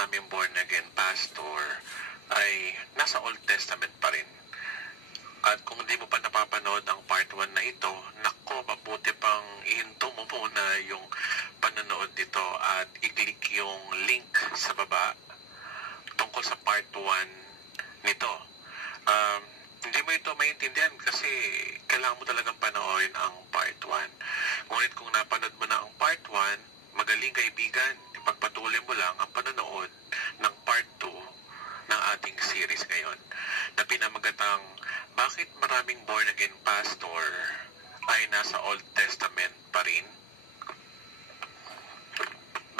maraming born-again pastor ay nasa Old Testament pa rin. At kung hindi mo pa napapanood ang part 1 na ito, nako, mabuti pang ihinto mo muna yung panonood nito at i-click yung link sa baba tungkol sa part 1 nito. Hindi mo ito maintindihan kasi kailangan mo talagang panoorin ang part 1. Ngunit kung napanood mo na ang part 1, magaling kaibigan, ipagpatuloy mo lang ang panonood ng part 2 ng ating series ngayon na pinamagatang Bakit Maraming Born-Again Pastor ay nasa Old Testament pa rin?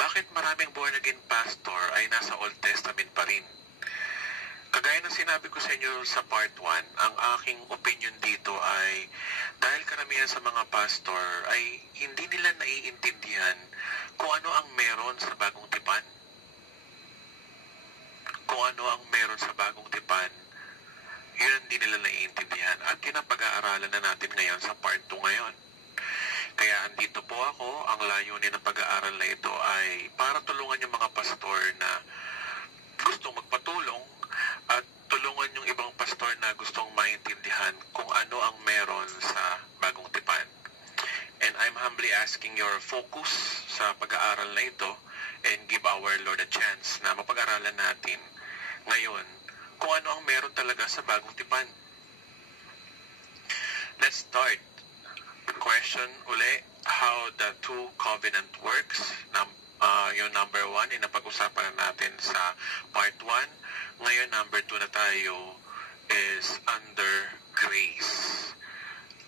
Bakit maraming born-again pastor ay nasa Old Testament pa rin? Kagaya ng sinabi ko sa inyo sa part 1, ang aking opinion dito ay dahil karamihan sa mga pastor ay hindi nila naiintindihan kung ano ang meron sa bagong tipan. Kung ano ang meron sa bagong tipan, yun hindi nila naiintindihan. At yun ang pag-aaralan na natin ngayon sa part 2 ngayon. Kaya andito po ako, ang layunin ng pag-aaral na ito ay para tulungan yung mga pastor na gustong magpatulong at tulungan yung ibang pastor na gustong maintindihan kung ano ang meron sa bagong tipan. And I'm humbly asking your focus sa pag-aaral na ito and give our Lord a chance na mapag-aralan natin ngayon kung ano ang meron talaga sa bagong tipan. Let's start. Question uli, how the two covenant works. Yung number 1, napag-usapan na natin sa part 1. Ngayon, number 2 na tayo is under grace.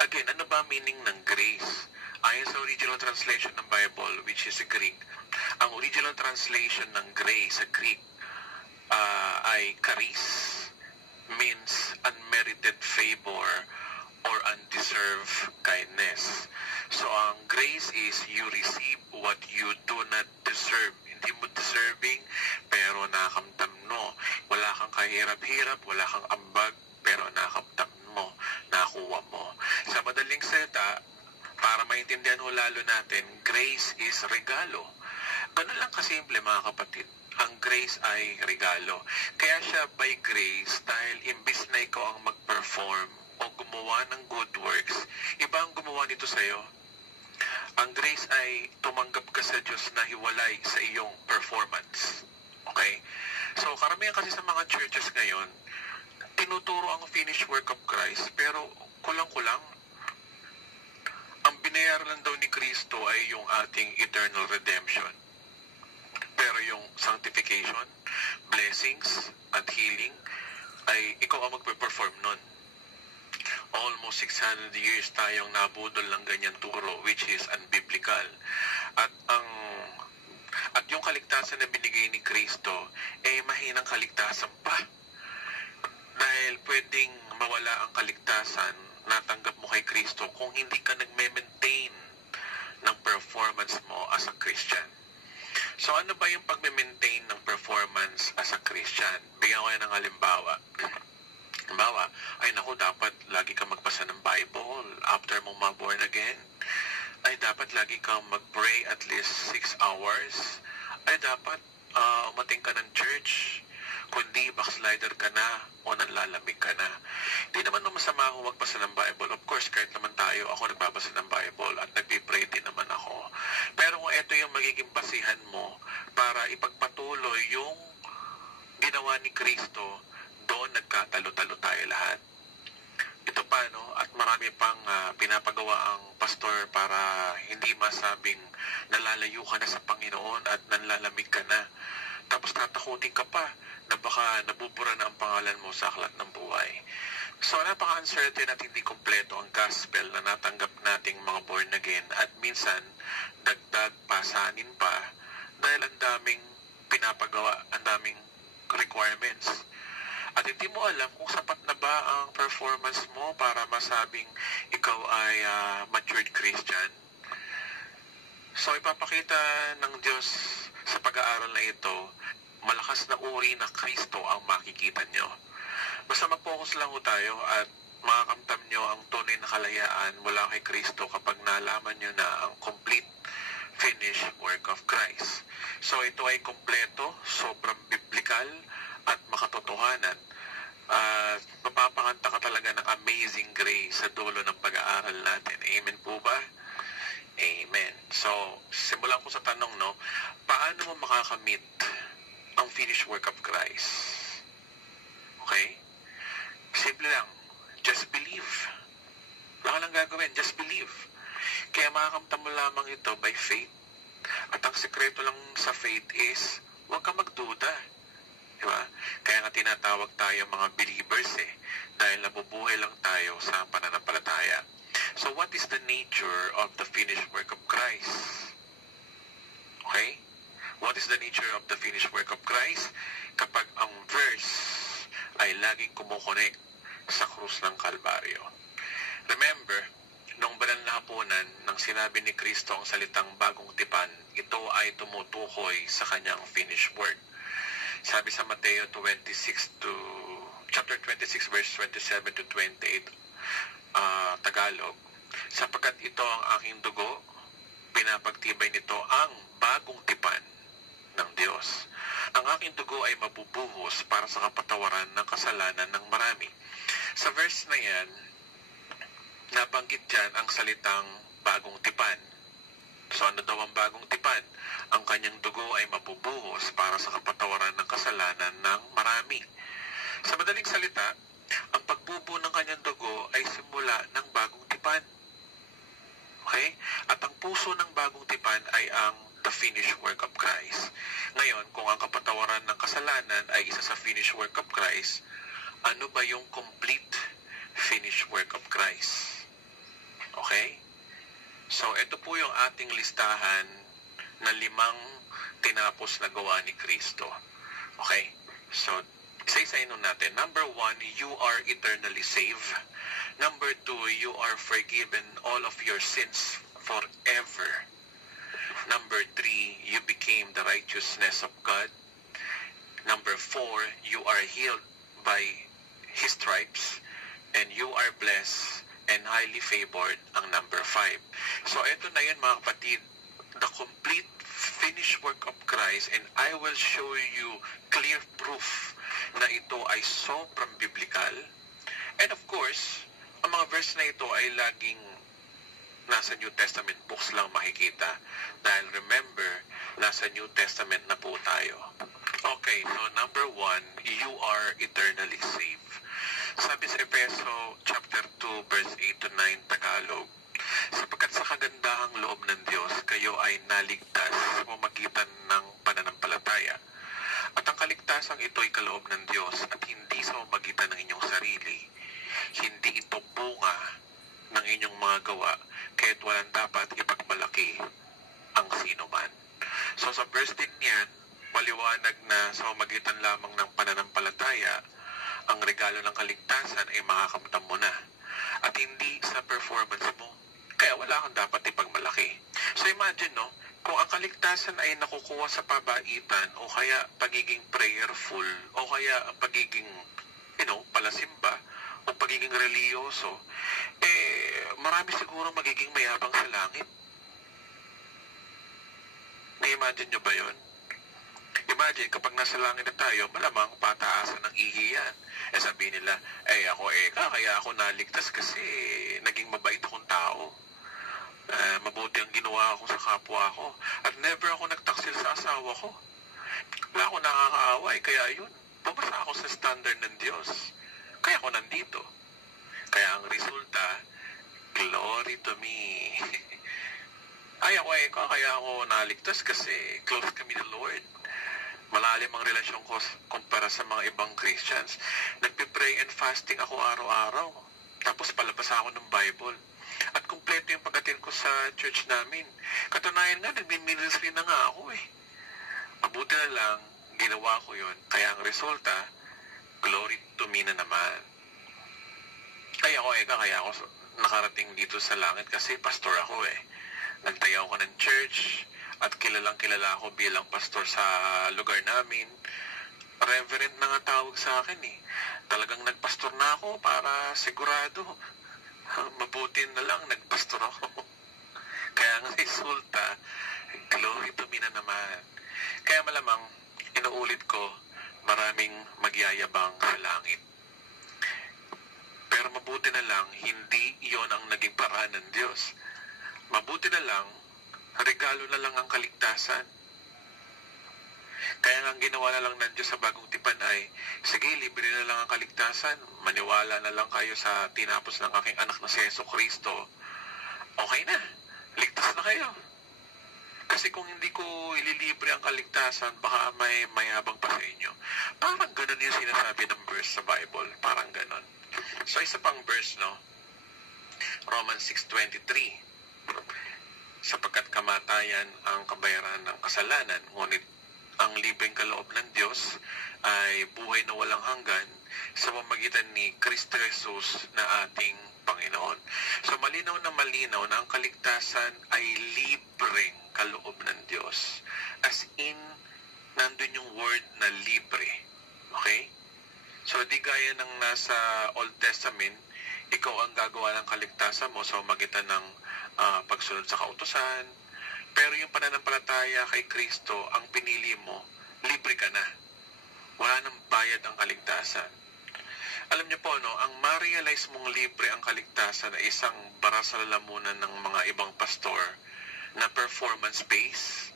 Again, ano ba meaning ng grace? Ayon sa original translation ng Bible, which is Greek, ang original translation ng grace sa Greek ay charis, means unmerited favor or undeserved kindness. So, ang grace is you receive what you do not deserve. Hindi mo deserving, pero nakamtam mo. Wala kang kahirap-hirap, wala kang ambag, pero nakamtam mo, nakuha mo. Sa madaling salita, para maintindihan mo lalo natin, grace is regalo. Ganun lang kasimple mga kapatid. Ang grace ay regalo. Kaya siya by grace dahil imbis na ikaw ang mag-perform o gumawa ng good works, iba ang gumawa nito sa'yo. Ang grace ay tumanggap ka sa Diyos na hiwalay sa iyong performance. Okay? So, karamihan kasi sa mga churches ngayon, tinuturo ang finished work of Christ, pero kulang-kulang. Ang binayaran lang daw ni Kristo ay yung ating eternal redemption. Pero yung sanctification, blessings, at healing, ay ikaw ang magpe-perform nun. Almost 600 years tayong nabudol ng ganyan turo, which is unbiblical. At yung kaligtasan na binigay ni Kristo, mahinang kaligtasan pa. Dahil pwedeng mawala ang kaligtasan, natanggap mo kay Kristo kung hindi ka nagme-maintain ng performance mo as a Christian. So ano ba yung pag-maintain ng performance as a Christian? Bigyan ko yan ng halimbawa. Halimbawa, ay naku, dapat lagi kang magbasa ng Bible after mong ma-born again. Ay dapat lagi kang mag-pray at least 6 hours. Ay dapat umating ka ng church. Kundi backslider ka na o nanlalamig ka na. Hindi naman masama kung magbasa ng Bible. Of course, kahit naman tayo, ako nagbabasa ng Bible at nagpipray din naman ako. Pero kung ito yung magiging basihan mo para ipagpatuloy yung ginawa ni Kristo, doon nagkatalo-talo tayo lahat. Ito pa, no? At marami pang pinapagawa ang pastor para hindi masabing nalalayo ka na sa Panginoon at nanlalamig ka na. Tapos tatakutin ka pa na baka nabubura na ang pangalan mo sa aklat ng buhay. So, napaka-uncertain at hindi kompleto ang gospel na natanggap nating mga born again at minsan dagdag pasanin pa dahil ang daming pinapagawa, ang daming requirements. At hindi mo alam kung sapat na ba ang performance mo para masabing ikaw ay matured Christian. So, ipapakita ng Diyos sa pag-aaral na ito, malakas na uri na Kristo ang makikita nyo. Basta mag-focus lang tayo at makakamtam nyo ang tunay na kalayaan mula kay Kristo kapag nalaman nyo na ang complete finished work of Christ. So ito ay kompleto, sobrang biblikal at makatotohanan. Mapapakanta ka talaga ng Amazing Grace sa dulo ng pag-aaral natin. Amen po ba? Amen. So, simulan ko sa tanong, no? Paano mo makakamit ang finished work of Christ? Okay? Simple lang. Just believe. Wala ka lang gagawin. Just believe. Kaya makakamta mo lamang ito by faith. At ang sekreto lang sa faith is, huwag ka magduda. Diba? Kaya nga tinatawag tayo mga believers dahil nabubuhay lang tayo sa pananampalataya. So what is the nature of the finished work of Christ? Okay? What is the nature of the finished work of Christ? Kapag ang verse ay laging kumukonek sa krus ng Kalbaryo. Remember, nung banal na hapunan, nang sinabi ni Kristo ang salitang bagong tipan, ito ay tumutukoy sa kanyang finished work. Sabi sa Mateo chapter 26 verse 27 to 28, Tagalog, sapagkat ito ang aking dugo, pinapagtibay nito ang bagong tipan ng Diyos. Ang aking dugo ay mabubuhos para sa kapatawaran ng kasalanan ng marami. Sa verse na yan, nabanggit dyan ang salitang bagong tipan. So ano daw ang bagong tipan? Ang kanyang dugo ay mabubuhos para sa kapatawaran ng kasalanan ng marami. Sa madaling salita, ang pagbubuo ng kanyang dugo ay simula ng bagong tipan. Okay? At ang puso ng bagong tipan ay ang the finished work of Christ. Ngayon, kung ang kapatawaran ng kasalanan ay isa sa finished work of Christ, ano ba yung complete finished work of Christ? Okay? So, ito po yung ating listahan na 5 tinapos na gawa ni Kristo. Okay? So, isa-isahin natin. Number 1, you are eternally saved. Number 2, you are forgiven all of your sins forever. Number 3, you became the righteousness of God. Number 4, you are healed by His stripes. And you are blessed and highly favored ang number 5. So, ito na yun mga kapatid, the complete finished work of Christ, and I will show you clear proof na ito ay sobrang biblical. And of course, ang mga verse na ito ay laging nasa New Testament books lang makikita. Dahil remember, nasa New Testament na po tayo. Okay, so number 1, you are eternally saved. Sabi sa Efeso chapter 2 verse 8 to 9 Tagalog, sapagkat sa kagandahang loob ng Diyos, kayo ay naligtas sa pamamagitan ng pananampalataya. At ang kaligtasang ito ay kaloob ng Diyos at hindi sa pamamagitan ng inyong sarili. Hindi ito bunga ng inyong mga gawa, kaya't walang dapat ipagmalaki ang sino man. So sa verse din yan, maliwanag na sa pamamagitan lamang ng pananampalataya, ang regalo ng kaligtasan ay makakamtan mo na at hindi sa performance mo. Kaya wala kang dapat ipagmalaki. So imagine, no, kung ang kaligtasan ay nakukuha sa pabaitan o kaya pagiging prayerful o kaya pagiging, palasimba o pagiging religyoso, marami siguro magiging mayabang sa langit. Na-imagine nyo ba yun? Imagine, kapag nasa langit na tayo, malamang pataasan ng ihiyan. Sabihin nila, kaya ako naligtas kasi naging mabait akong tao. Mabuti ang ginawa ko sa kapwa ko. At never ako nagtaksil sa asawa ko. Wala ako nakakaaway, kaya yun. Babasa ako sa standard ng Diyos. Kaya ako nandito. Kaya ang resulta, glory to me. Kaya ako naligtas kasi close kami ng Lord. Malalim ang relasyon ko kumpara sa mga ibang Christians. Nagpe-pray and fasting ako araw-araw. Tapos palabas ako ng Bible. At kumpleto yung pag-attend ko sa church namin. Katunayan nga, nagmi-ministry na nga ako Mabuti na lang, ginawa ko yun. Kaya ang resulta, glory to me na naman. Kaya ako nakarating dito sa langit kasi pastor ako Nagtayo ako ng church at kilalang-kilala ako bilang pastor sa lugar namin. Reverend na nga tawag sa akin Talagang nagpastor na ako para sigurado. Mabuti na lang, nagpastor ako. Kaya ang resulta, glory to me na naman. Kaya malamang, inuulit ko, maraming magyayabang sa langit. Pero mabuti na lang, hindi iyon ang naging paraan ng Diyos. Mabuti na lang, regalo na lang ang kaligtasan. Kaya ang ginawa na lang ng Diyos sa bagong tipan ay, sige, libre na lang ang kaligtasan. Maniwala na lang kayo sa tinapos ng aking anak na si Jesucristo. Okay na. Ligtas na kayo. Kasi kung hindi ko ililibre ang kaligtasan, baka may mayabang pa sa inyo. Parang ganun yung sinasabi ng verse sa Bible. Parang ganun. So, isa pang verse, no? Romans 6:23. Sapagkat kamatayan ang kabayaran ng kasalanan, ngunit ang libreng kaloob ng Diyos ay buhay na walang hanggan sa pamamagitan ni Kristo Jesus na ating Panginoon. So malinaw na ang kaligtasan ay libreng kaloob ng Diyos. As in, nandun yung word na libre. Okay? So di gaya ng nasa Old Testament, ikaw ang gagawa ng kaligtasan mo sa pamamagitan ng pagsunod sa kautusan. Pero yung pananampalataya kay Kristo, ang pinili mo, libre ka na. Wala nang bayad ang kaligtasan. Alam niyo po, no, ang ma-realize mong libre ang kaligtasan ay isang bara sa lalamunan ng mga ibang pastor na performance-based.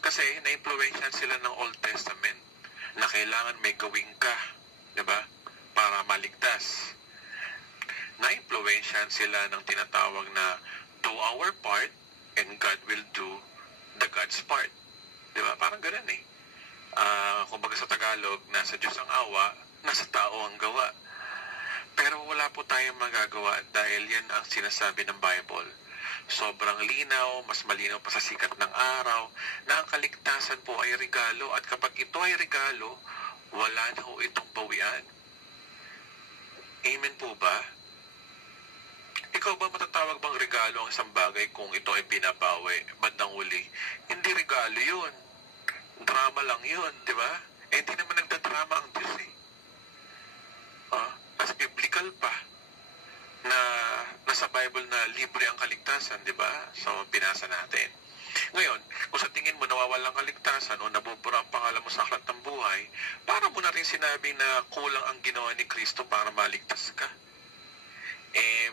Kasi na-influensyan sila ng Old Testament na kailangan may gawin ka, di ba? Para maligtas. Na-influensyan sila ng tinatawag na do our part and God will do the God's part. Di ba? Parang ganun eh. Kumbaga sa Tagalog, nasa Diyos ang awa, nasa tao ang gawa. Pero wala po tayong magagawa dahil yan ang sinasabi ng Bible. Sobrang linaw, mas malinaw pa sa sikat ng araw, na ang kaligtasan po ay regalo. At kapag ito ay regalo, wala na ho itong bawian. Amen po ba? Ikaw ba matatawag bang regalo ang isang bagay kung ito ay binabawi? Bandang huli, hindi regalo yun. Drama lang yun, di ba? Eh, hindi naman nagdadrama ang Diyos eh. As biblical pa na nasa Bible na libre ang kaligtasan, di ba? So, binasa natin. Ngayon, kung sa tingin mo nawawalang kaligtasan o nabubura ang pangalan mo sa aklat ng buhay, para mo na rin sinabi na kulang ang ginawa ni Kristo para maligtas ka.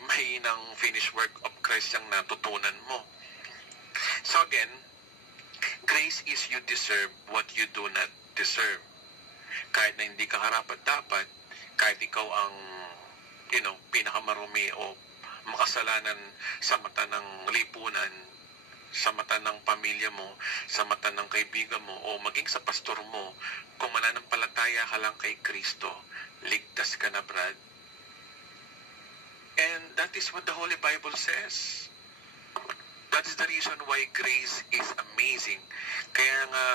Mahinang finished work of Christ ang natutunan mo. So again, grace is you deserve what you do not deserve. Kahit na hindi ka karapat-dapat, kahit ikaw ang, pinakamarumi o makasalanan sa mata ng lipunan, sa mata ng pamilya mo, sa mata ng kaibigan mo, o maging sa pastor mo, kung mananampalataya ka lang kay Kristo, ligtas ka na, Brad. And that is what the Holy Bible says. That is the reason why grace is amazing. Kaya nga,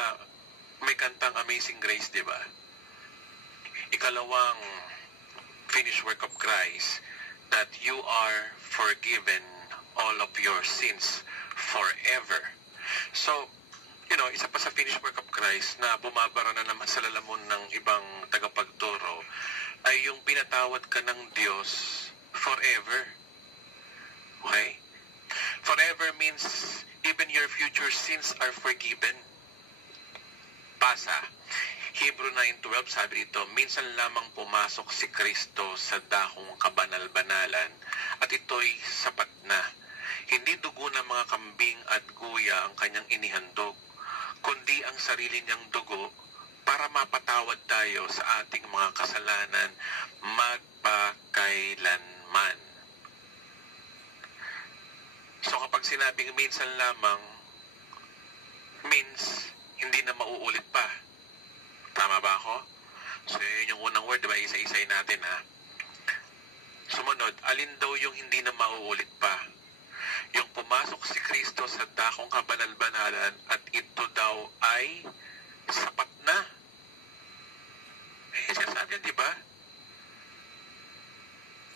may kantang Amazing Grace, di ba? Ikalawang finished work of Christ, that you are forgiven all of your sins forever. So, isa pa sa finished work of Christ na bumabara na naman sa lalamon ng ibang tagapagturo ay yung pinatawad ka ng Diyos forever. Okay? Forever means even your future sins are forgiven. Pasa. Hebrew 9:12 sabi dito, minsan lamang pumasok si Kristo sa dakong kabanal-banalan at ito'y sapat na. Hindi dugo ng mga kambing at guya ang kanyang inihandog, kundi ang sarili niyang dugo para mapatawad tayo sa ating mga kasalanan magpakailanman. So kapag sinabing minsan lamang, means hindi na mauulit pa. Tama ba ako? So yun yung unang word, diba? Isa-isay natin ha. Sumunod, alin daw yung hindi na mauulit pa? Yung pumasok si Kristo sa dakong kabanal-banalan at ito daw ay sapat na. Sinasabi yan, diba?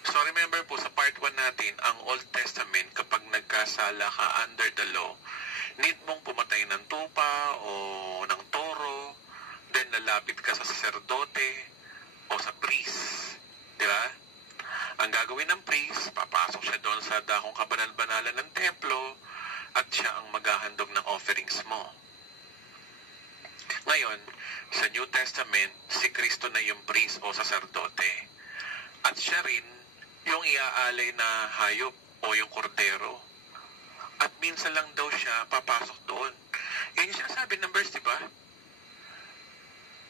So remember po, sa part 1 natin, ang Old Testament, kapag nagkasala ka under the law, need mong pumatay ng tupa o ng toro, then lalapit ka sa saserdote o sa priest. Diba? Ang gagawin ng priest, papasok siya doon sa dakong kabanal-banalan ng templo at siya ang maghahandog ng offerings mo. Ngayon, sa New Testament, si Kristo na yung priest o saserdote. At siya rin yung iaalay na hayop o yung kordero. At minsan lang daw siya papasok doon. Yan yung sinasabi ng verse, di ba?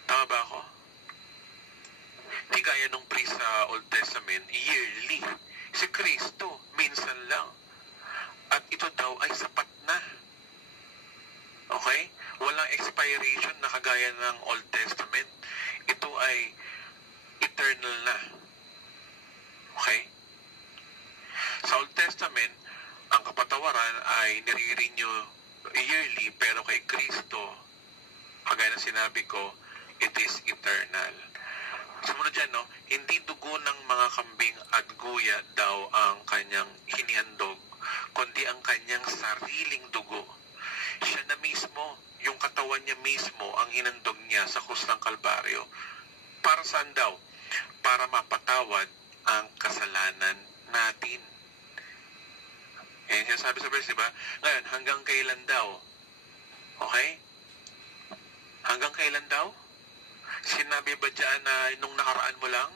Tama ba ako? Di gaya nung priest sa Old Testament, yearly. Si Kristo, minsan lang. At ito daw ay sapat na. Okay? Walang expiration na kagaya ng Old Testament. Ito ay eternal na. Okay? Sa Old Testament, ang kapatawaran ay nire-renew yearly, pero kay Kristo, kagaya ng sinabi ko, it is eternal. Sumunod dyan, no? Hindi dugo ng mga kambing at guya daw ang kanyang hinihandog, kundi ang kanyang sariling dugo. Siya na mismo, yung katawan niya mismo, ang hinandog niya sa krus ng Kalbaryo. Para saan daw? Para mapatawad ang kasalanan natin. Yan yung sabi sa verse, diba? Ngayon, hanggang kailan daw? Okay? Hanggang kailan daw? Sinabi ba dyan na nung nakaraan mo lang?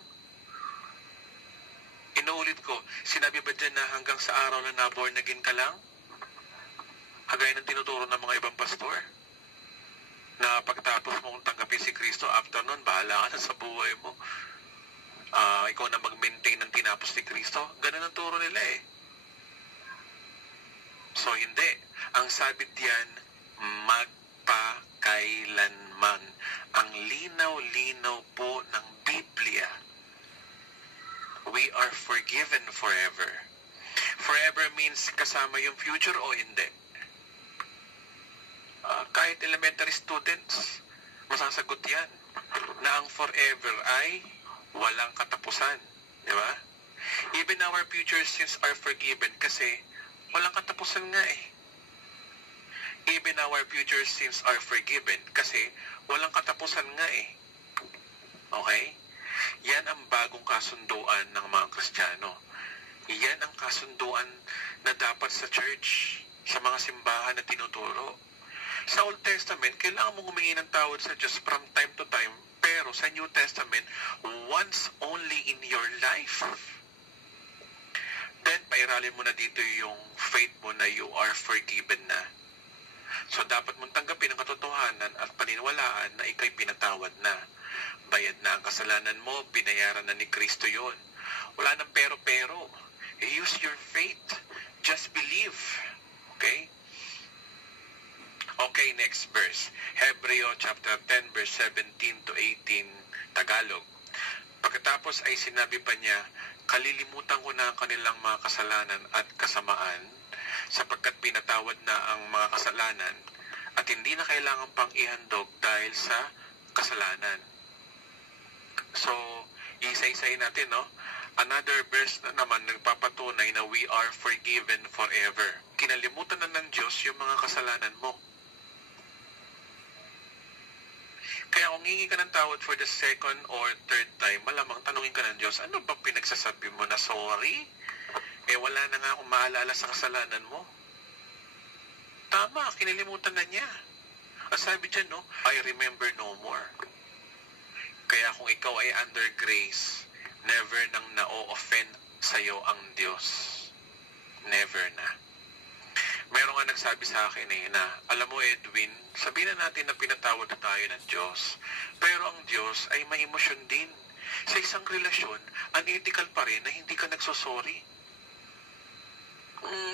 Inuulit ko, sinabi ba dyan na hanggang sa araw na naborn again ka lang? Kagaya ng tinuturo ng mga ibang pastor? Na pagtapos mong tanggapin si Kristo, after nun, bahala ka na sa buhay mo. Ikaw na mag-maintain ng tinapos ni Kristo. Ganun ang turo nila eh. So, hindi. Ang sabi diyan, magpakailanman. Ang linaw-linaw po ng Biblia. We are forgiven forever. Forever means kasama yung future o hindi? Kahit elementary students, masasagot yan na ang forever ay walang katapusan. Di ba? Even our future sins are forgiven kasi walang katapusan nga eh. Even our future sins are forgiven kasi walang katapusan nga eh. Okay? Yan ang bagong kasunduan ng mga Kristiyano. Yan ang kasunduan na dapat sa church, sa mga simbahan na tinuturo. Sa Old Testament, kailangan mong humingi ng tawad sa Diyos from time to time. Pero sa New Testament, once only in your life. Then, pairalin mo na dito yung faith mo na you are forgiven na. So, dapat mong tanggapin ang katotohanan at paniniwalaan na ikay pinatawad na. Bayad na ang kasalanan mo, binayaran na ni Kristo yon. Wala nang pero-pero. Use your faith. Just believe. Okay? Okay, next verse. Hebreo chapter 10, verse 17 to 18, Tagalog. Pagkatapos ay sinabi pa niya, kalilimutan ko na ang kanilang mga kasalanan at kasamaan, sapagkat pinatawad na ang mga kasalanan, at hindi na kailangan pang ihandog dahil sa kasalanan. So, isa-isay natin, no? Another verse na naman nagpapatunay na we are forgiven forever. Kinalimutan na ng Diyos yung mga kasalanan mo. Kaya kung hingi ka ng tawad for the second or third time, malamang tanungin ka ng Diyos, ano ba pinagsasabi mo na sorry? Wala na nga akong maalala sa kasalanan mo. Tama, kinalimutan na niya. Ang sabi dyan, no, I remember no more. Kaya kung ikaw ay under grace, never nang na-o-offend sa'yo ang Diyos. Never na. Meron nga nagsabi sa akin na, alam mo Edwin, sabihin na natin na pinatawad na tayo ng Diyos. Pero ang Diyos ay may emosyon din. Sa isang relasyon, unethical pa rin na hindi ka nagsosorry.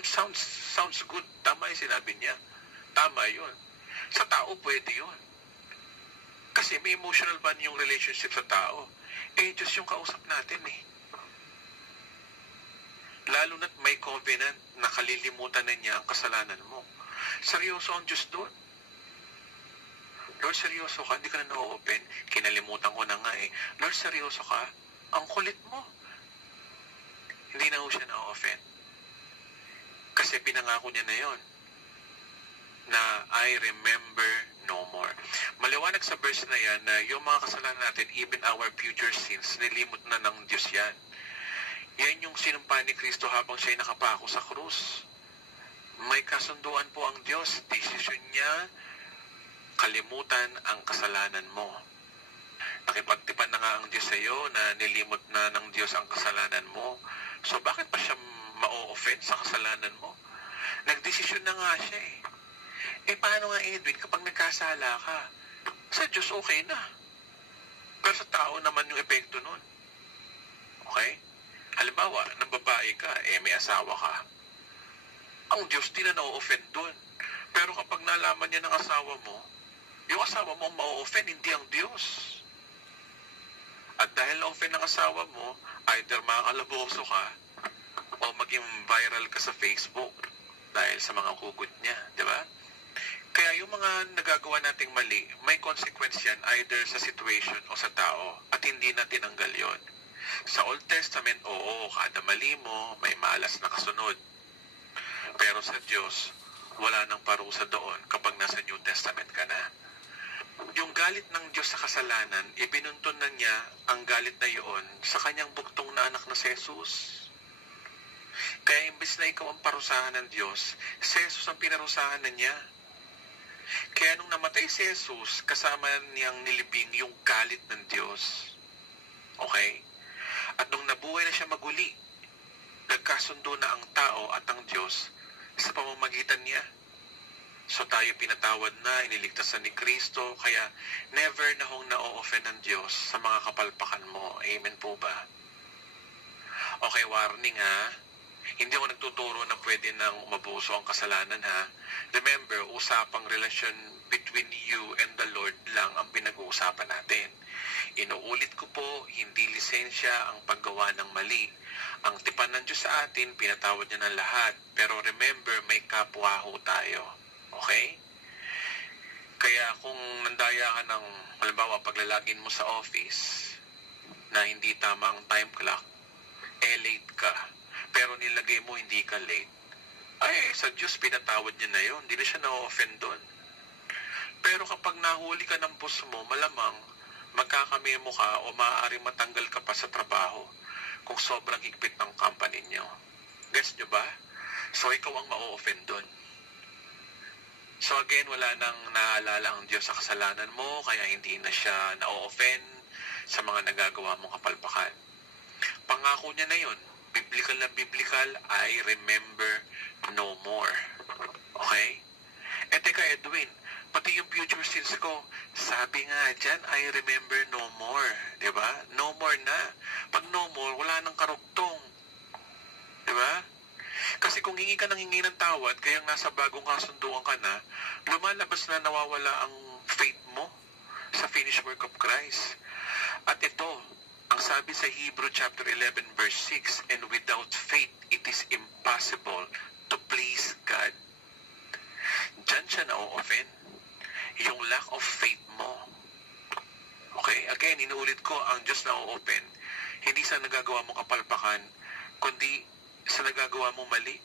Sounds good. Tama yung sinabi niya. Tama yun. Sa tao pwede yun. Kasi may emotional bond yung relationship sa tao. Diyos yung kausap natin eh. Lalo na't may covenant na kalilimutan na niya ang kasalanan mo. Seryoso ang Diyos doon. Lord, seryoso ka? Hindi ka na na-open? Kinalimutan ko na nga eh. Lord, seryoso ka? Ang kulit mo. Hindi na ho siya na-offend. Kasi pinangako niya na yon na I remember no more. Maliwanag sa verse na yan na yung mga kasalanan natin, even our future sins, nilimot na ng Diyos yan. Yan yung sinumpa ni Kristo habang siya'y nakapako sa krus. May kasunduan po ang Diyos. Decision niya kalimutan ang kasalanan mo. Nakipagtipan na nga ang Diyos sa iyo na nilimot na ng Diyos ang kasalanan mo. So bakit pa siya ma-offend sa kasalanan mo? Nagdesisyon na nga siya eh. Eh paano nga, Edwin, kapag nagkasala ka? Sa Diyos okay na. Pero sa tao naman yung epekto nun. Okay? Halimbawa, ng babae ka, may asawa ka. Ang Diyos di na na-offend dun. Pero kapag nalaman niya ng asawa mo, yung asawa mo ang ma-offend, hindi ang Diyos. At dahil na-offend ng asawa mo, either makakalaboso ka o maging viral ka sa Facebook dahil sa mga hugot niya, di ba? Kaya yung mga nagagawa nating mali, may consequence yan either sa situation o sa tao at hindi na tinanggal yon. Sa Old Testament, oo, kada mali mo, may malas na kasunod. Pero sa Diyos, wala nang parusa doon kapag nasa New Testament ka na. Yung galit ng Diyos sa kasalanan, ibinuntun na niya ang galit na iyon sa kanyang buktong na anak na si Jesus. Kaya imbes na ikaw ang parusahan ng Diyos, si Jesus ang pinarusahan na niya. Kaya nung namatay si Jesus, kasama niyang nilibing yung galit ng Diyos. Okay? At nung nabuhay na siya maguli, nagkasundo na ang tao at ang Diyos sa pamamagitan niya. So tayo pinatawad na, iniligtas na ni Kristo, kaya never na hong na-o-offend ng Diyos sa mga kapalpakan mo. Amen po ba? Okay, warning ha. Hindi ako nagtuturo na pwede nang umabuso ang kasalanan ha. Remember, usapang relasyon between you and the Lord lang ang pinag-uusapan natin. Inuulit ko po, hindi lisensya ang paggawa ng mali. Ang tipan ng Diyos sa atin, pinatawad niya ng lahat. Pero remember, may kapwa ho tayo. Okay? Kaya kung nandaya ka ng, halimbawa, paglalagin mo sa office na hindi tama ang time clock, late ka, pero nilagay mo hindi ka late, ay, sa Diyos pinatawad niya na yun. Hindi na siya na-offend doon. Pero kapag nahuli ka ng boss mo, malamang magkakamemo ka o maaaring matanggal ka pa sa trabaho kung sobrang higpit ng company niyo. Gets nyo ba? So, ikaw ang ma-offend doon. So again, wala nang naalala ang Diyos sa kasalanan mo, kaya hindi na siya na-offend sa mga nagagawa mong kapalpakan. Pangako niya na yun. Biblical na biblical, I remember no more. Okay? Eh teka Edwin, pati yung future sins ko, sabi nga dyan, I remember no more. Diba? No more na. Pag no more, wala nang karugtong. Diba? Kasi kung hingi ka ng tawad, kaya nasa bagong kasunduan ka na, lumalabas na nawawala ang faith mo sa finished work of Christ. At ito, ang sabi sa Hebrew chapter 11 verse 6, and without faith, it is impossible to please God. Diyan siya na-offend. Yung lack of faith mo. Okay? Again, inuulit ko, ang Diyos na-offend, hindi sa nagagawa mong kapalpakan, kundi sa nagagawa mo mali.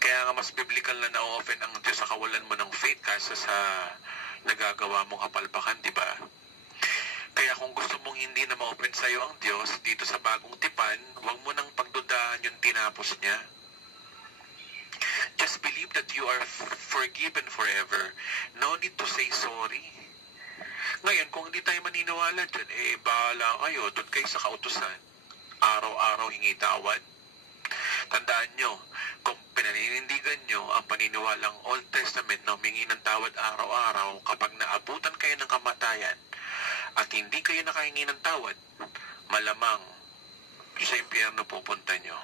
Kaya nga mas biblical na na-offend ang Diyos sa kawalan mo ng faith kaysa sa nagagawa mong kapalpakan, di ba? Kaya kung gusto mong hindi na ma-offend sa'yo ang Diyos, dito sa bagong tipan, huwag mo nang pagdudahan yung tinapos niya. Just believe that you are forgiven forever. No need to say sorry. Ngayon, kung hindi tayo maniniwala dyan, bahala kayo, doon kayo sa kautusan. Araw-araw hingi tawad. Tandaan nyo, kung pinaninindigan nyo ang paniniwalang Old Testament na humingi ng tawad araw-araw, kapag naabutan kayo ng kamatayan at hindi kayo nakahingi ng tawad, malamang sa impyerno pupunta nyo.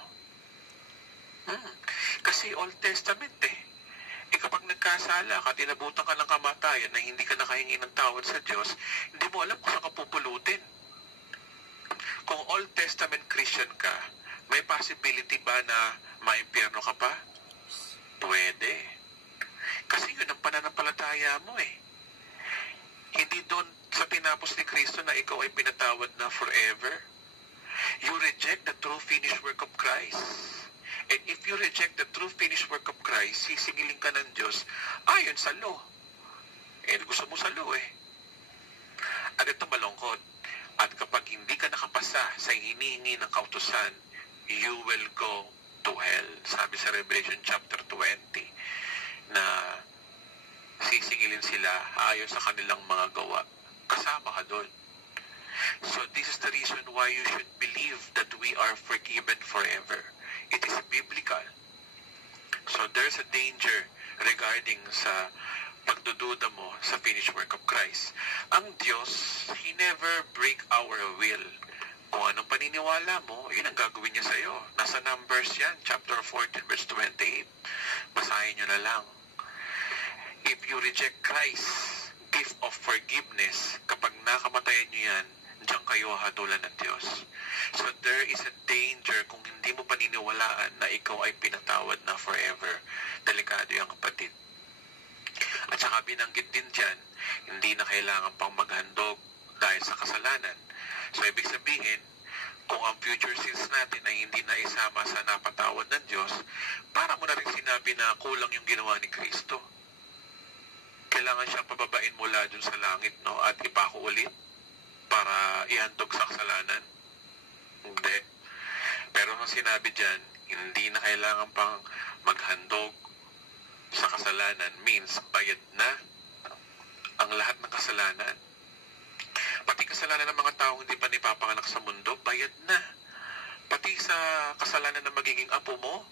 Kasi Old Testament kapag nagkasala ka, tinabutan ka ng kamatayan na hindi ka nakahingi ng tawad sa Diyos, hindi mo alam kung saan ka pupulutin. Kung Old Testament Christian ka, may possibility ba na maimpyerno ka pa? Pwede. Kasi yun ang pananampalataya mo Hindi doon sa tinapos ni Kristo na ikaw ay pinatawad na forever. You reject the true finished work of Christ. And if you reject the true finished work of Christ, sisingilin ka ng Diyos ayon sa law. Gusto mo sa law At ito malungkot. At kapag hindi ka nakapasa sa hinihingi ng kautusan, you will go to hell. Sabi sa Revelation chapter 20 na sila ayon sa kanilang mga gawa. Kasama ka doon. So this is the reason why you should believe that we are forgiven forever. It is biblical. So there's a danger regarding sa pagdududa mo sa finished work of Christ. Ang Diyos, He never break our will. Kung anong paniniwala mo, yun ang gagawin niya sa'yo. Nasa Numbers yan, chapter 14, verse 28. Basahin nyo na lang. If you reject Christ's gift of forgiveness, kapag nakamatayan nyo yan, diyan kayo hatulan ng Diyos. So there is a danger kung hindi mo paniniwalaan na ikaw ay pinatawad na forever. Delikado yung kapatid. At saka binanggit din dyan, hindi na kailangan pang maghandog dahil sa kasalanan. So ibig sabihin, kung ang future sins natin ay hindi na isama sa napatawad ng Diyos, para mo na rin sinabi na kulang yung ginawa ni Kristo. Kailangan siyang pababain mula dun sa langit, no? At ipako ulit para ihandog sa kasalanan. Hindi. Pero ang sinabi dyan, hindi na kailangan pang maghandog sa kasalanan means bayad na ang lahat ng kasalanan. Pati kasalanan ng mga taong hindi pa nipapanganak sa mundo, bayad na. Pati sa kasalanan na magiging apo mo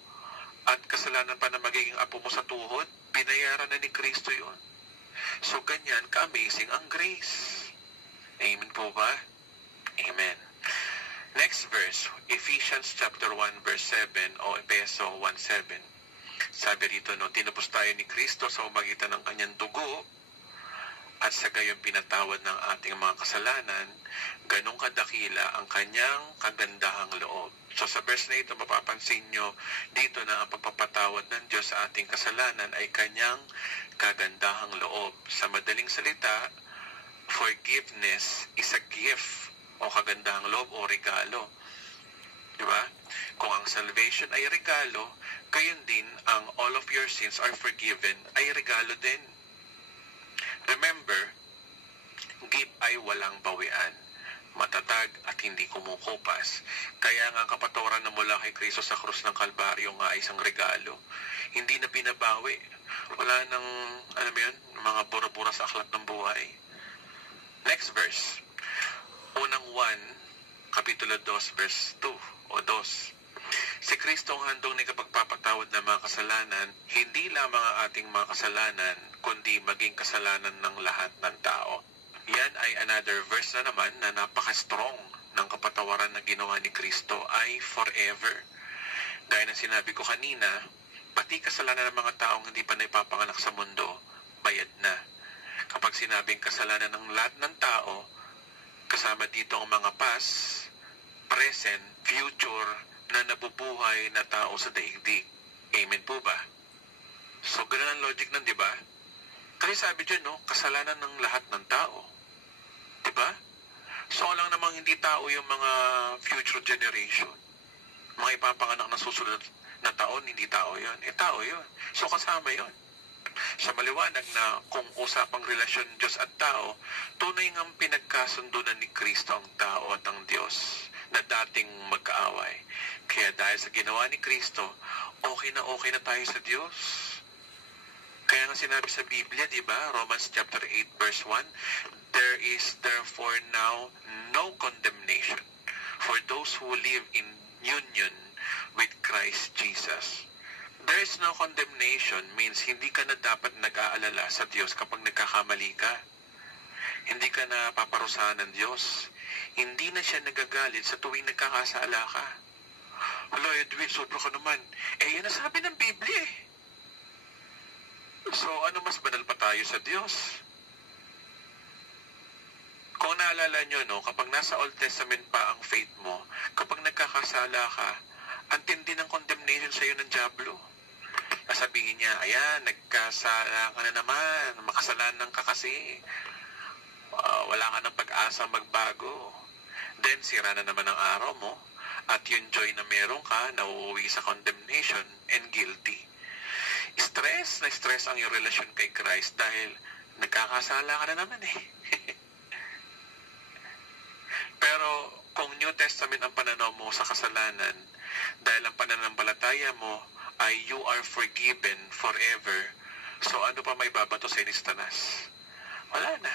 at kasalanan pa na magiging apo mo sa tuhod, binayaran na ni Kristo yun. So ganyan ka-amazing ang grace. Amen po ba? Amen. Next verse, Ephesians chapter 1 verse 7 o Efeso 1:7. Sabi rito, no, tinupos tayo ni Kristo sa umagitan ng kanyang dugo at sa gayon pinatawad ng ating mga kasalanan, ganong kadakila ang kanyang kagandahang loob. So sa verse na ito, mapapansin nyo dito na ang pagpapatawad ng Diyos sa ating kasalanan ay kanyang kagandahang loob. Sa madaling salita, forgiveness is a gift o kagandahang loob o regalo. Diba? Kung ang salvation ay regalo, gayon din ang all of your sins are forgiven ay regalo din. Remember, give ay walang bawian, matatag at hindi kumukupas. Kaya nga kapatawaran na mula kay Kristo sa krus ng Kalbaryo nga ay isang regalo. Hindi na binabawi. Wala nang, alam mo yun, mga bura-bura sa aklat ng buhay. Next verse. Unang 1, Kapitulo 2, verse 2 o 2. Si Kristo ang handog na kapagpapatawad ng mga kasalanan, hindi lamang ang ating mga kasalanan, kundi maging kasalanan ng lahat ng tao. Yan ay another verse na naman na napaka-strong ng kapatawaran na ginawa ni Kristo ay forever. Gaya ng sinabi ko kanina, pati kasalanan ng mga taong hindi pa naipapanganak sa mundo, bayad na. Kapag sinabing kasalanan ng lahat ng tao, kasama dito ang mga past, present, future, na nabubuhay na tao sa daigdig. Amen po ba? So, ganun ang logic nun, di ba? Kasi sabi dyan, no, kasalanan ng lahat ng tao. Di ba? So, lang namang hindi tao yung mga future generation. Mga ipapanganak na susunod na taon, hindi tao yun. Tao yun. So, kasama yun. Sa maliwanag na kung usapang relasyon Diyos at tao, tunay ngang pinagkasundunan ni Kristo ang tao at ang Diyos na dating magkaaway. Kaya dahil sa ginawa ni Kristo, okay na tayo sa Diyos. Kaya nga sinabi sa Biblia, di ba? Romans chapter 8 verse 1, there is therefore now no condemnation for those who live in union with Christ Jesus. There is no condemnation means hindi ka na dapat nag-aalala sa Diyos kapag nagkakamali ka. Hindi ka na paparusahan ng Diyos. Hindi na siya nagagalit sa tuwing nagkakasala ka. Hala, Edwin, sobra ka naman. Yan ang sabi ng Biblia eh. So, ano mas banal pa tayo sa Diyos? Kung naalala nyo, no, kapag nasa Old Testament pa ang faith mo, kapag nagkakasala ka, ang tindi ng condemnation sa iyo ng dyablo. Sabihin niya, ayan, nagkasala ka na naman, makasalanan ka kasi. Wala ka ng pag-asa magbago. Then, sira na naman ang araw mo. At yung joy na meron ka, nauuwi sa condemnation and guilty. Stress na stress ang iyong relasyon kay Christ dahil nagkakasala ka na naman eh. Pero, kung New Testament ang pananaw mo sa kasalanan, dahil ang pananampalataya mo ay you are forgiven forever, so ano pa may babato sa ni Satanas? Wala na.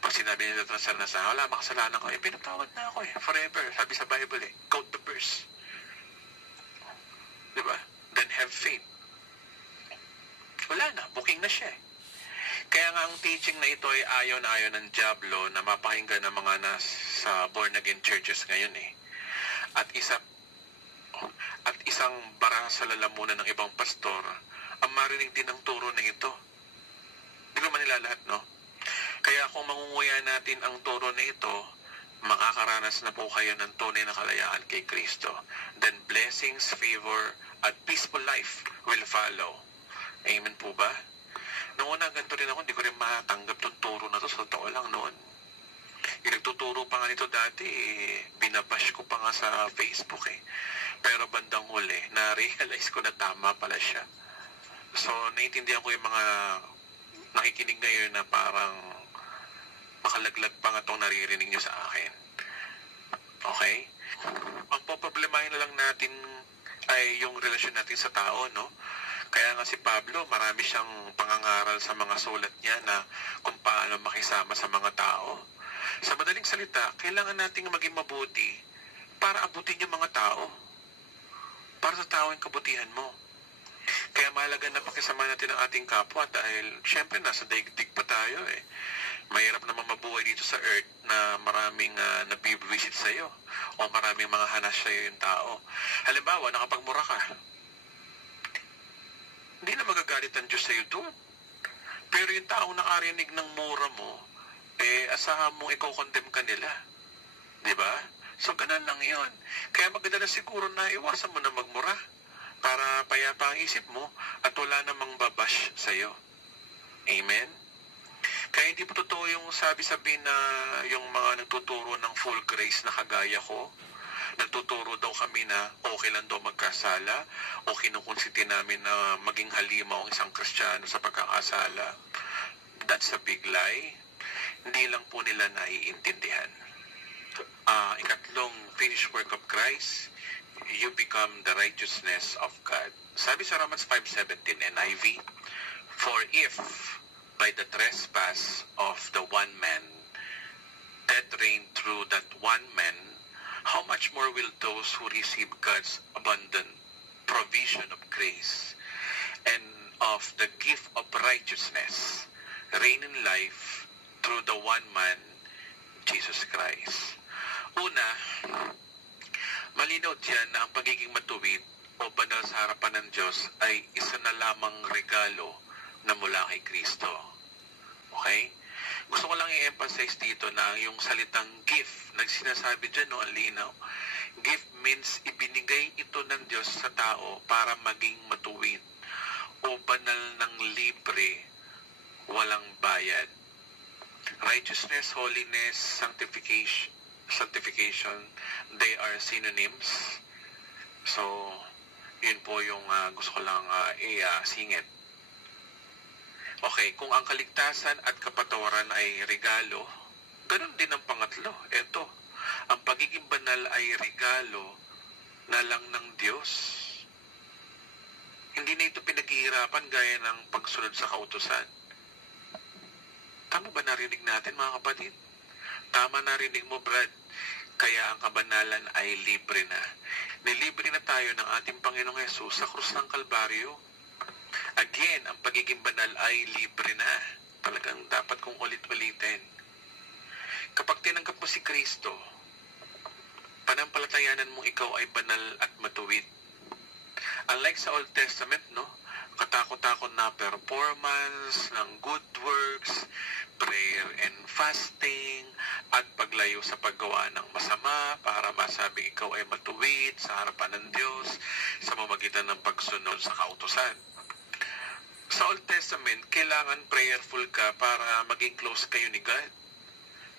Pag sinabi nila na wala, makasalanan ko, pinatawad na ako forever. Sabi sa Bible quote the verse. Diba? Then have faith. Wala na, booking na siya Kaya nga ang teaching na ito ay ayaw na ayaw ng Diablo na mapakinggan ng mga nasa born-again churches ngayon At isang bara sa lalamunan ng ibang pastor ang marinig din ang turo na ito. Di ba manila lahat, no? Kaya kung mangunguya natin ang turo na ito, makakaranas na po kayo ng tunay na kalayaan kay Kristo. Then blessings, favor, at peaceful life will follow. Amen po ba? Noong una, ganito rin ako, hindi ko rin matanggap itong turo na ito. Sa totoo lang noon. Yung nagtuturo pa nga nito dati, binabash ko pa nga sa Facebook Pero bandang huli, na-realize ko na tama pala siya. So, naiintindihan ko yung mga nakikinig ngayon na parang makalaglag pa nga itong naririnig nyo sa akin. Okay? Ang poproblemahin na lang natin ay yung relasyon natin sa tao, no? Kaya nga si Pablo, marami siyang pangangaral sa mga sulat niya na kung paano makisama sa mga tao. Sa madaling salita, kailangan nating maging mabuti para abutin yung mga tao. Para sa tao yung kabutihan mo. Kaya mahalaga na pakisama natin ang ating kapwa dahil syempre nasa daigdig pa tayo Mahirap naman mabuhay dito sa earth na maraming nabibisit sa'yo o maraming mga hanas sa'yo yung tao. Halimbawa, nakapagmura ka. Hindi na magagalit ang Diyos sa'yo doon. Pero yung taong nakarinig ng mura mo, asahan mong ikaw condemn ka nila. Diba? So, ganun lang yun. Kaya maganda na siguro na iwasan mo na magmura para payapa ang isip mo at wala namang babash sa'yo. Amen? Kaya hindi po totoo yung sabi-sabi na yung mga nagtuturo ng full grace na kagaya ko, nagtuturo daw kami na okay lang daw magkasala o kinukonsinti namin na maging halimaw ang isang Kristiyano sa pagkakasala. That's a big lie. Hindi lang po nila naiintindihan. Ikatlong finished work of Christ, you become the righteousness of God. Sabi sa Romans 5:17 NIV, for if by the trespass of the one man death reigned through that one man, how much more will those who receive God's abundant provision of grace and of the gift of righteousness reign in life through the one man, Jesus Christ. Una, malinaw diyan na ang pagiging matuwid o banal sa harapan ng Diyos ay isa na lamang regalo na mula kay Kristo. Okay? Gusto ko lang i-emphasize dito na yung salitang gift, nagsinasabi dyan, no, ang linaw. Gift means ibinigay ito ng Diyos sa tao para maging matuwid o banal ng libre, walang bayad. Righteousness, holiness, sanctification, they are synonyms. So, yun po yung gusto ko lang singit. Okay, kung ang kaligtasan at kapatawaran ay regalo, ganun din ang pangatlo. Ito, ang pagiging banal ay regalo na lang ng Diyos. Hindi na ito pinaghihirapan gaya ng pagsunod sa kautusan. Tama ba narinig natin, mga kapatid? Tama narinig mo, Brad. Kaya ang kabanalan ay libre na. Nilibre na tayo ng ating Panginoong Hesus sa krus ng Kalbaryo. Again, ang pagiging banal ay libre na. Talagang dapat kong ulit-ulitin. Kapag tinanggap mo si Kristo, panampalatayanan mong ikaw ay banal at matuwid. Unlike sa Old Testament, no? Katakot-takot na performance ng good works, prayer and fasting, at paglayo sa paggawa ng masama para masabi ikaw ay matuwid sa harapan ng Diyos sa mamagitan ng pagsunod sa kautusan. Sa Old Testament, kailangan prayerful ka para maging close kayo ni God.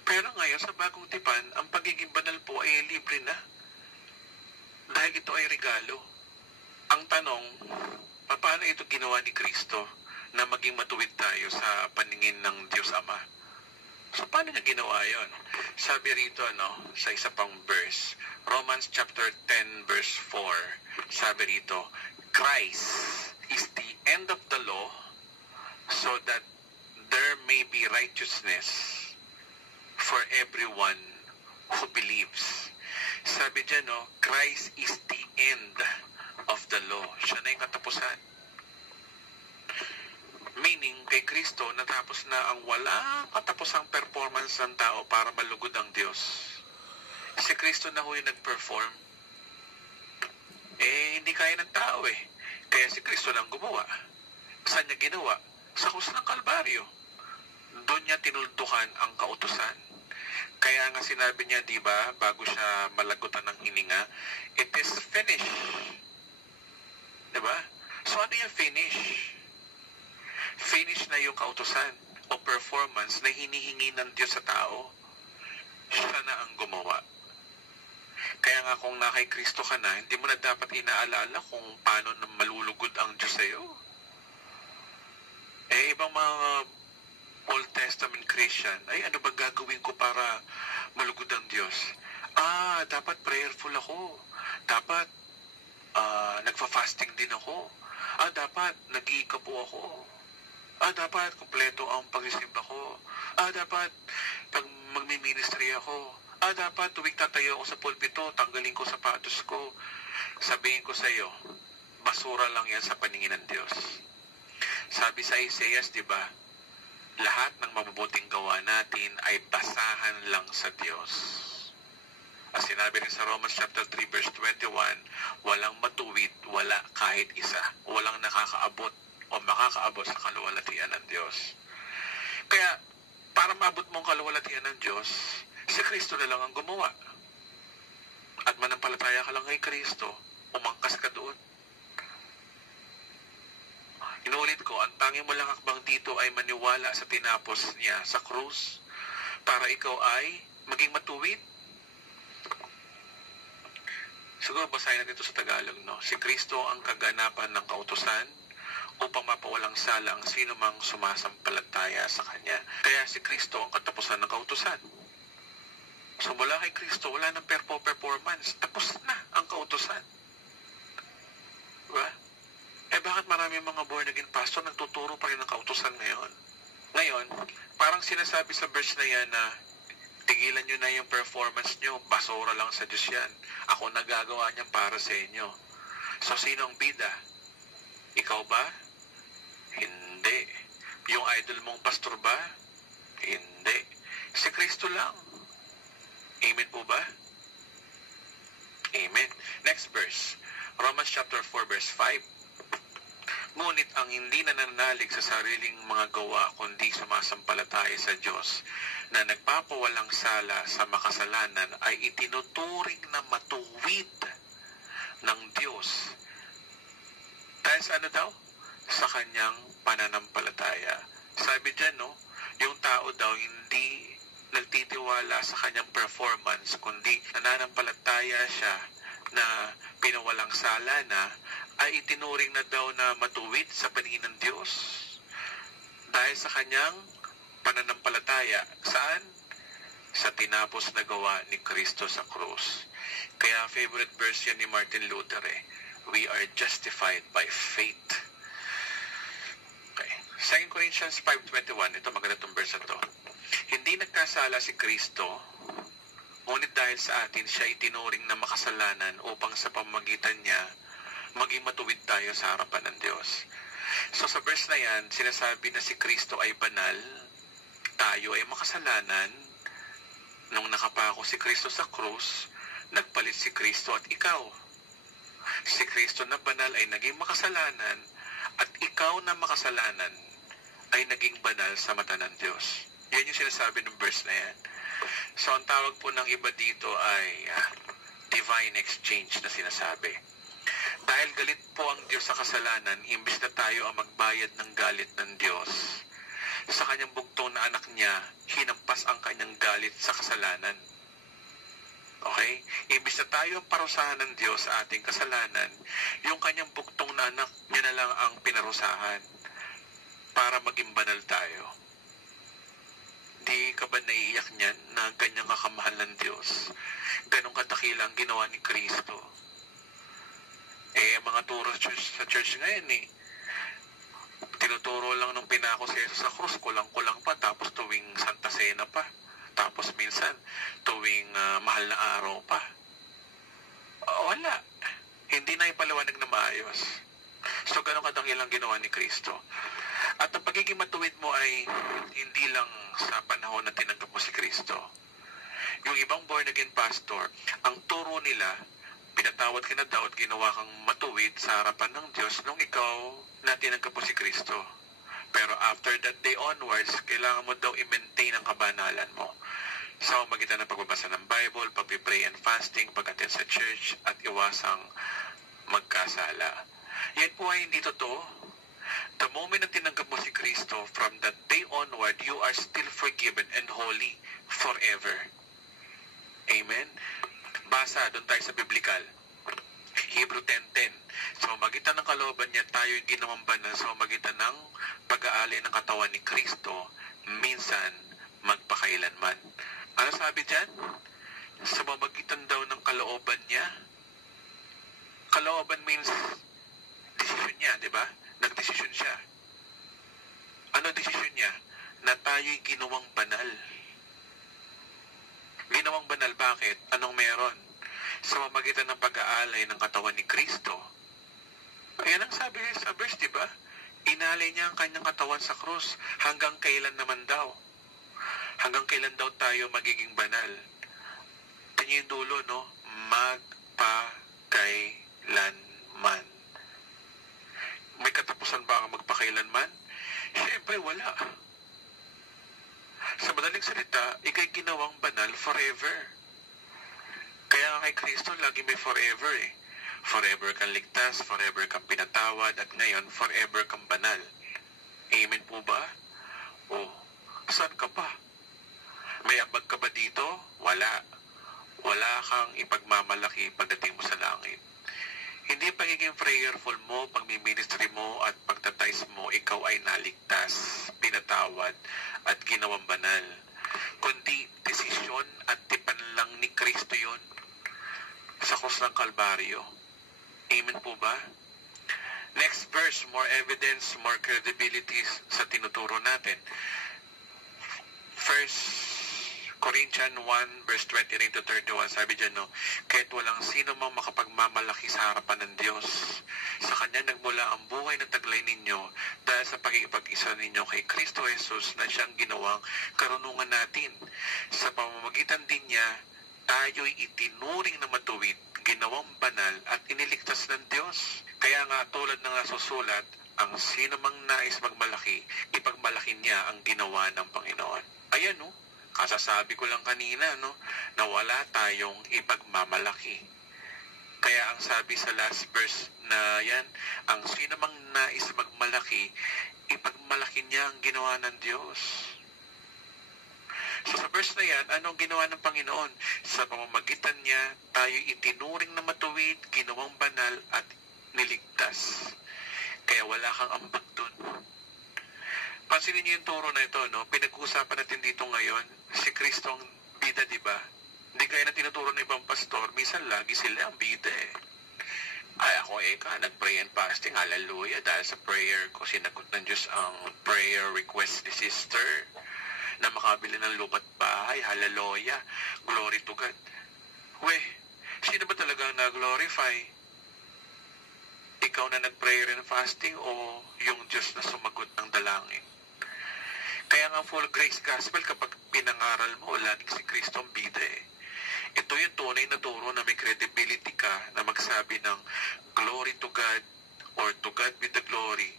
Pero ngayon, sa Bagong Tipan, ang pagiging banal po ay libre na. Dahil ito ay regalo. Ang tanong, paano ito ginawa ni Kristo na maging matuwid tayo sa paningin ng Diyos Ama? So, paano niya ginawa yon? Sabi rito, sa isa pang verse, Romans chapter 10, verse 4, sabi rito, Christ is the end of the law so that the there may be righteousness for everyone who believes. Sabi dyan, no, Christ is the end of the law. Siya na yung katapusan. Meaning, kay Kristo, natapos na ang walang katapusang performance ng tao para malugod ang Diyos. Si Kristo na ho yung nag-perform. Hindi kaya ng tao Kaya si Kristo lang gumawa. Saan niya ginawa? Sa krus ng Kalbaryo. Doon niya tinuldukan ang kautusan. Kaya nga sinabi niya, di ba, bago siya malagutan ng hininga, it is finished. Di ba? So ano yung finish? Finish na yung kautusan o performance na hinihingi ng Diyos sa tao. Siya na ang gumawa. Kaya nga kung na kay Kristo ka na, hindi mo na dapat inaalala kung paano na malulugod ang Diyos sa iyo. Ibang mga Old Testament Christian, ano ba gagawin ko para malugod ang Diyos? Dapat prayerful ako. Dapat nagfa-fasting din ako. Dapat nag-iikapo ako. Dapat kompleto ang pag-isimba ko. Dapat pag magmi-ministry ako. Dapat tuwing tatayo ako sa pulpito, tanggalin ko sapatos ko. Sabihin ko sa iyo, basura lang yan sa paningin ng Diyos. Sabi sa Isaiah, di ba, lahat ng mabubuting gawa natin ay basahan lang sa Diyos. As sinabi rin sa Romans chapter 3 verse 21, walang matuwid, wala kahit isa. Walang nakakaabot o makakaabot sa kaluwalhatian ng Diyos. Kaya, para maabot mong kaluwalhatian ng Diyos, si Kristo na lang ang gumawa. At manampalataya ka lang kay Kristo, umangkas ka doon. Inulit ko, ang tanging mo lang hakbang dito ay maniwala sa tinapos niya sa krus para ikaw ay maging matuwid. Siguro basahin natin ito sa Tagalog, no? Si Kristo ang kaganapan ng kautusan upang mapawalang sala ang sino mang sumasampalataya sa Kanya. Kaya si Kristo ang katapusan ng kautusan. So mula kay Kristo, wala nang performance. Tapos na ang kautusan. Diba? Bakit maraming mga born-again pastor nagtuturo pa rin ng kautusan ngayon? Ngayon, parang sinasabi sa verse na yan na tigilan nyo na yung performance nyo, basura lang sa Diyos yan. Ako nagagawa niyan para sa inyo. So, sino ang bida? Ikaw ba? Hindi. Yung idol mong pastor ba? Hindi. Si Kristo lang. Amen po ba? Amen. Next verse. Romans chapter 4 verse 5. Ngunit ang hindi nananalig sa sariling mga gawa kundi sumasampalataya sa Diyos na nagpapawalang sala sa makasalanan ay itinuturing na matuwid ng Diyos. Dahil sa ano daw? Sa kanyang pananampalataya. Sabi dyan, no? Yung tao daw hindi nagtitiwala sa kanyang performance kundi nananampalataya siya na pinawalang sala na ay itinuring na daw na matuwid sa paningin ng Diyos dahil sa kanyang pananampalataya. Saan? Sa tinapos na gawa ni Kristo sa krus. Kaya favorite verse yan ni Martin Luther we are justified by faith. Okay. 2 Corinthians 5:21, ito maganda itong verse na ito. Hindi nagkasala si Kristo, ngunit dahil sa atin siya itinuring na makasalanan upang sa pamamagitan niya maging matuwid tayo sa harapan ng Diyos. So sa verse na yan, sinasabi na si Kristo ay banal, tayo ay makasalanan. Nung nakapako si Kristo sa krus, nagpalit si Kristo at ikaw. Si Kristo na banal ay naging makasalanan at ikaw na makasalanan ay naging banal sa mata ng Diyos. Yan yung sinasabi ng verse na yan. So ang tawag po ng iba dito ay divine exchange na sinasabi. Dahil galit po ang Diyos sa kasalanan, imbis na tayo ang magbayad ng galit ng Diyos, sa kanyang bugtong na anak niya, hinampas ang kanyang galit sa kasalanan. Okay? Imbis na tayo ang parusahan ng Diyos sa ating kasalanan, yung kanyang bugtong na anak niya na lang ang pinarusahan para maging banal tayo. Di ka ba naiiyak niyan na ganyang kakamahal ng Diyos? Ganong kadakilang ginawa ni Kristo. Mga turo sa church ngayon tinuturo lang nung pinako si Jesus sa krus, kulang-kulang ginawa ni Kristo. At ang pagiging matuwid mo ay hindi lang sa panahon na tinanggap mo si Kristo. Yung ibang born again pastor, ang turo nila, pinatawad ka na daw at ginawa kang matuwid sa harapan ng Diyos nung ikaw na tinanggap mo si Kristo. Pero after that day onwards, kailangan mo daw i-maintain ang kabanalan mo. Sa magitan ng pagbabasa ng Bible, pag-pray and fasting, pag-attend sa church, at iwasang magkasala. Yan po ay hindi totoo. The moment na tinanggap mo si Kristo, from that day onward, you are still forgiven and holy forever. Amen? Basa, doon tayo sa Biblikal. Hebrew 10:10. Sa magitan ng kalooban niya, tayo'y ginawang banal sa magitan ng pag-aali ng katawan ni Kristo, minsan magpakailanman. Ano sabi dyan? Sa magitan daw ng kalooban niya. Kalooban means decision niya, di ba? Nagdesisyon siya. Ano desisyon niya? Na tayo'y ginawang banal. Ginawang banal, bakit? Anong meron? Sa mamagitan ng pag-aalay ng katawan ni Kristo. Ayan ang sabi sa verse, di ba? Inalay niya ang kanyang katawan sa krus. Hanggang kailan naman daw? Hanggang kailan daw tayo magiging banal? Tingin yung dulo, no? Magpakailanman. May katapusan ba ang magpakailanman? Siyempre, wala. Sa madaling salita, ikay ginawang banal forever. Kaya nga kay Kristo, lagi may forever eh. Forever kang ligtas, forever kang pinatawad, at ngayon, forever kang banal. Amen po ba? O, saan ka pa? May ambag ka ba dito? Wala. Wala kang ipagmamalaki pagdating mo sa langit. Hindi pagiging prayerful mo, pagmi-ministry mo, at pagtatais mo, ikaw ay naligtas, pinatawad, at ginawang banal. Kundi desisyon at tipan lang ni Kristo yun sa krus ng Kalbaryo. Amen po ba? Next verse, more evidence, more credibility sa tinuturo natin. 1 Corinthians 1 verse 29 to 31, sabi dyan, no, kahit walang sino mang makapagmamalaki sa harapan ng Diyos, sa Kanya nagmula ang buhay na taglay ninyo dahil sa pagkikipag-isa ninyo kay Kristo Jesus na siyang ginawang karunungan natin. Sa pamamagitan din niya, tayo'y itinuring na matuwid, ginawang banal at iniligtas ng Diyos. Kaya nga tulad ng nasusulat, ang sino mang nais magmalaki, ipagmalaki niya ang ginawa ng Panginoon. Ayan, no? Kasasabi ko lang kanina, no, na wala tayong ipagmamalaki. Kaya ang sabi sa last verse na yan, ang sino mang nais magmalaki, ipagmalaki niya ang ginawa ng Diyos. So sa verse na yan, anong ginawa ng Panginoon? Sa pamamagitan niya, tayo itinuring na matuwid, ginawang banal at niligtas. Kaya wala kang ambag dun. Pansinin niyo yung turo na ito, no? Pinag-uusapan natin dito ngayon, si Kristo ang bida, di ba? Hindi kaya na tinuturo ng ibang pastor, minsan lagi sila ang bida eh. Ay ako nag-pray and fasting, hallelujah, dahil sa prayer ko, sinagot ng Diyos ang prayer request ni sister na makabili ng lupa't bahay, hallelujah, glory to God. Weh, sino ba talagang na-glorify? Ikaw na nag-prayer and fasting o yung Diyos na sumagot ng dalangin? Kaya nga full grace gospel, kapag pinangaral mo, laging si Kristo ang bida eh. Ito yung tunay na turo na may credibility ka na magsabi ng glory to God or to God be the glory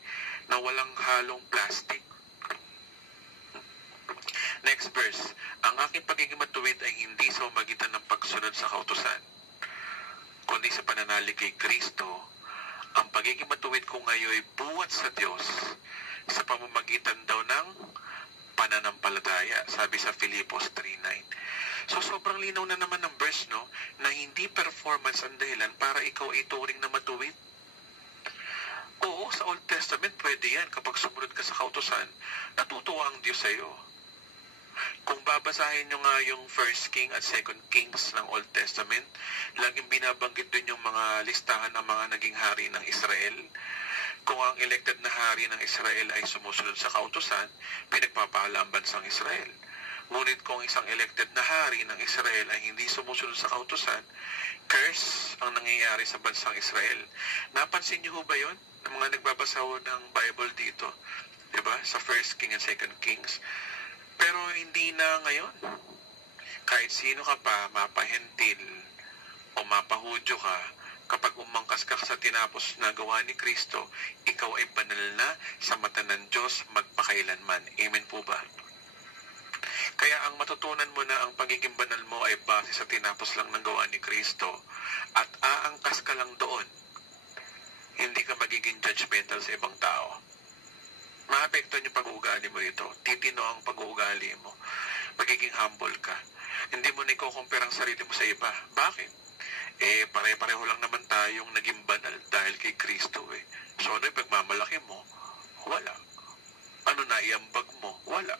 na walang halong plastic. Next verse, ang aking pagiging matuwid ay hindi sa magitan ng pagsunod sa kautusan, kundi sa pananalig kay Kristo. Ang pagiging matuwid ko ngayon ay buwat sa Diyos sa pamamagitan daw ng pananampalataya, sabi sa Filipos 3:9. So sobrang linaw na naman ng verse, no, na hindi performance ang dahilan para ikaw ay turing na matuwid. Oo, sa Old Testament pwede yan. Kapag sumunod ka sa kautusan, natutuwa ang Diyos sa iyo. Kung babasahin nyo nga yung 1 King at 2 Kings ng Old Testament, laging binabanggit dun yung mga listahan ng mga naging hari ng Israel. Kung ang elected na hari ng Israel ay sumusunod sa kautusan, pinagpapala ang bansang Israel. Ngunit kung isang elected na hari ng Israel ay hindi sumusunod sa kautusan, curse ang nangyayari sa bansang Israel. Napansin niyo ho ba yun? Ng mga nagbabasa ng Bible dito, diba? Sa 1 King and 2 Kings. Pero hindi na ngayon. Kahit sino ka pa, mapahentil o mapahudyo ka, kapag umangkas ka sa tinapos na gawa ni Kristo, ikaw ay banal na sa mata ng Diyos magpakailanman. Amen po ba? Kaya ang matutunan mo na ang pagiging banal mo ay base sa tinapos lang ng gawa ni Kristo at aangkas ka lang doon. Hindi ka magiging judgmental sa ibang tao. Maapektuhan yung pag-uugali mo rito. Titino ang pag-uugali mo. Magiging humble ka. Hindi mo na iko-compare ang sarili mo sa iba. Bakit? Pare-pareho lang naman tayong naging banal dahil kay Kristo eh. So ano yung pagmamalaki mo? Wala. Ano na iambag mo? Wala.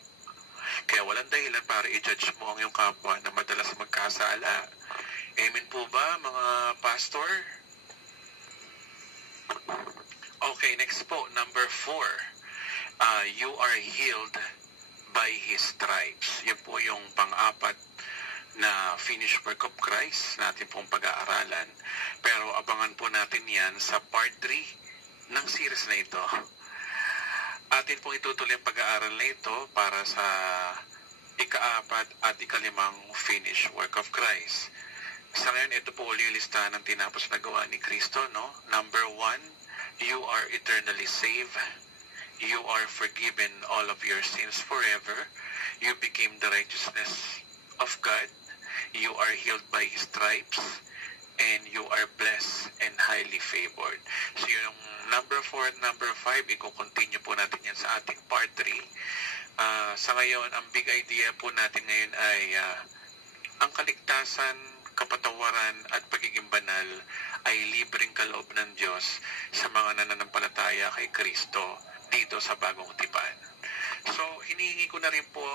Kaya walang dahilan para i-judge mo ang iyong kapwa na madalas magkasala. Amen po ba, mga pastor? Okay, next po, number 4. You are healed by His stripes. Yan po yung pang-apat na finished work of Christ natin pong pag-aaralan. Pero abangan po natin yan sa part 3 ng series na ito. Atin pong itutuloy ang pag-aaral na ito para sa ika-4 at ika-5 finished work of Christ. Sa ngayon, ito po uli yung listahan ng tinapos na gawa ni Kristo, no? Number 1, you are eternally saved. You are forgiven all of your sins forever. You became the righteousness of God. You are healed by His stripes. And you are blessed and highly favored. So yung number 4 at number 5, i-continue po natin yan sa ating part 3. Sa ngayon, ang big idea po natin ngayon ay ang kaligtasan, kapatawaran at pagiging banal ay libreng kaloob ng Diyos sa mga nananampalataya kay Kristo dito sa Bagong Tipan. So, hinihingi ko na rin po